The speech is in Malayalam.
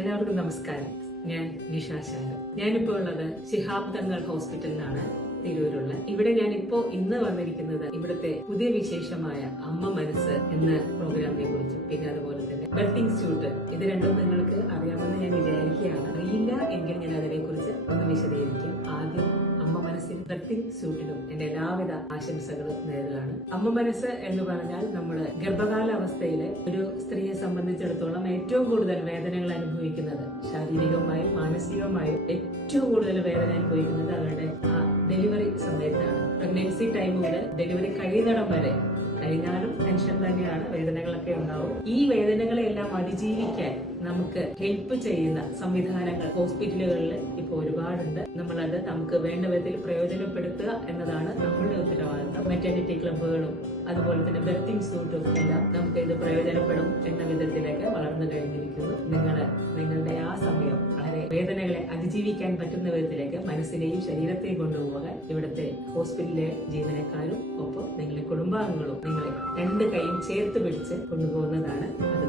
എല്ലാവർക്കും നമസ്കാരം. ഞാൻ നിഷ ശാരൻ. ഞാനിപ്പോൾ ഉള്ളത് ശിഹാബ് തങ്ങൾ ഹോസ്പിറ്റലിലാണ്, തിരൂരുള്ള. ഇവിടെ ഞാനിപ്പോ ഇന്ന് വന്നിരിക്കുന്നത് ഇവിടുത്തെ പുതിയ വിശേഷമായ അമ്മ മനസ്സ് എന്ന പ്രോഗ്രാമിനെ കുറിച്ചും പിന്നെ അതുപോലെ തന്നെ ബർത്തിങ് സ്യൂട്ട്, ഇത് രണ്ടും നിങ്ങൾക്ക് അറിയാമെന്ന് ഞാൻ വിചാരിക്കുകയാണ്. അറിയില്ല എങ്കിൽ ഞാൻ അതിനെ കുറിച്ച് ഒന്ന് വിശദീകരിക്കും. ആദ്യം അമ്മ മനസ്സിനും ബർത്തിങ് സ്യൂട്ടിനും എന്റെ എല്ലാവിധ ആശംസകളും നേരുകയാണ്. അമ്മ മനസ്സ് എന്ന് പറഞ്ഞാൽ നമ്മള് ഗർഭകാല അവസ്ഥയില് ഒരു സ്ത്രീയെ സംബന്ധിച്ചിടത്തോളം ഏറ്റവും കൂടുതൽ വേദനകൾ അനുഭവിക്കുന്നത്, ശാരീരികമായും മാനസികമായും ഏറ്റവും കൂടുതൽ വേദന അനുഭവിക്കുന്നത് അവരുടെ ആ ഡെലിവറി സമയത്താണ്. പ്രഗ്നൻസി ടൈം മുതൽ ഡെലിവറി കഴിയുന്നിടം വരെ, കഴിഞ്ഞാലും ടെൻഷൻ തന്നെയാണ്, വേദനകളൊക്കെ ഉണ്ടാവും. ഈ വേദനകളെല്ലാം അതിജീവിക്കാൻ നമുക്ക് ഹെൽപ്പ് ചെയ്യുന്ന സംവിധാനങ്ങൾ ഹോസ്പിറ്റലുകളിൽ ഇപ്പോൾ ഒരുപാടുണ്ട്. നമ്മളത് നമുക്ക് വേണ്ട വിധത്തിൽ പ്രയോജനപ്പെടുത്തുക എന്നതാണ് നമ്മുടെ ഉത്തരവാദിത്തം. മെറ്റർണിറ്റി ക്ലബ്ബുകളും അതുപോലെ തന്നെ ബർത്തിങ് സ്യൂട്ടും എല്ലാം നമുക്ക് ഇത് പ്രയോജനപ്പെടും എന്ന വിധത്തിലേക്ക് വളർന്നു കഴിഞ്ഞിരിക്കുന്നു. നിങ്ങളുടെ ആ സമയം വളരെ വേദനകളെ അതിജീവിക്കാൻ പറ്റുന്ന വിധത്തിലേക്ക് മനസ്സിനെയും ശരീരത്തെയും കൊണ്ടുപോകാൻ ഇവിടുത്തെ ഹോസ്പിറ്റലിലെ ജീവനക്കാരും ഒപ്പം നിങ്ങളുടെ കുടുംബാംഗങ്ങളും നിങ്ങളെ രണ്ട് കൈയും ചേർത്ത് പിടിച്ച് കൊണ്ടുപോകുന്നതാണ്. അത്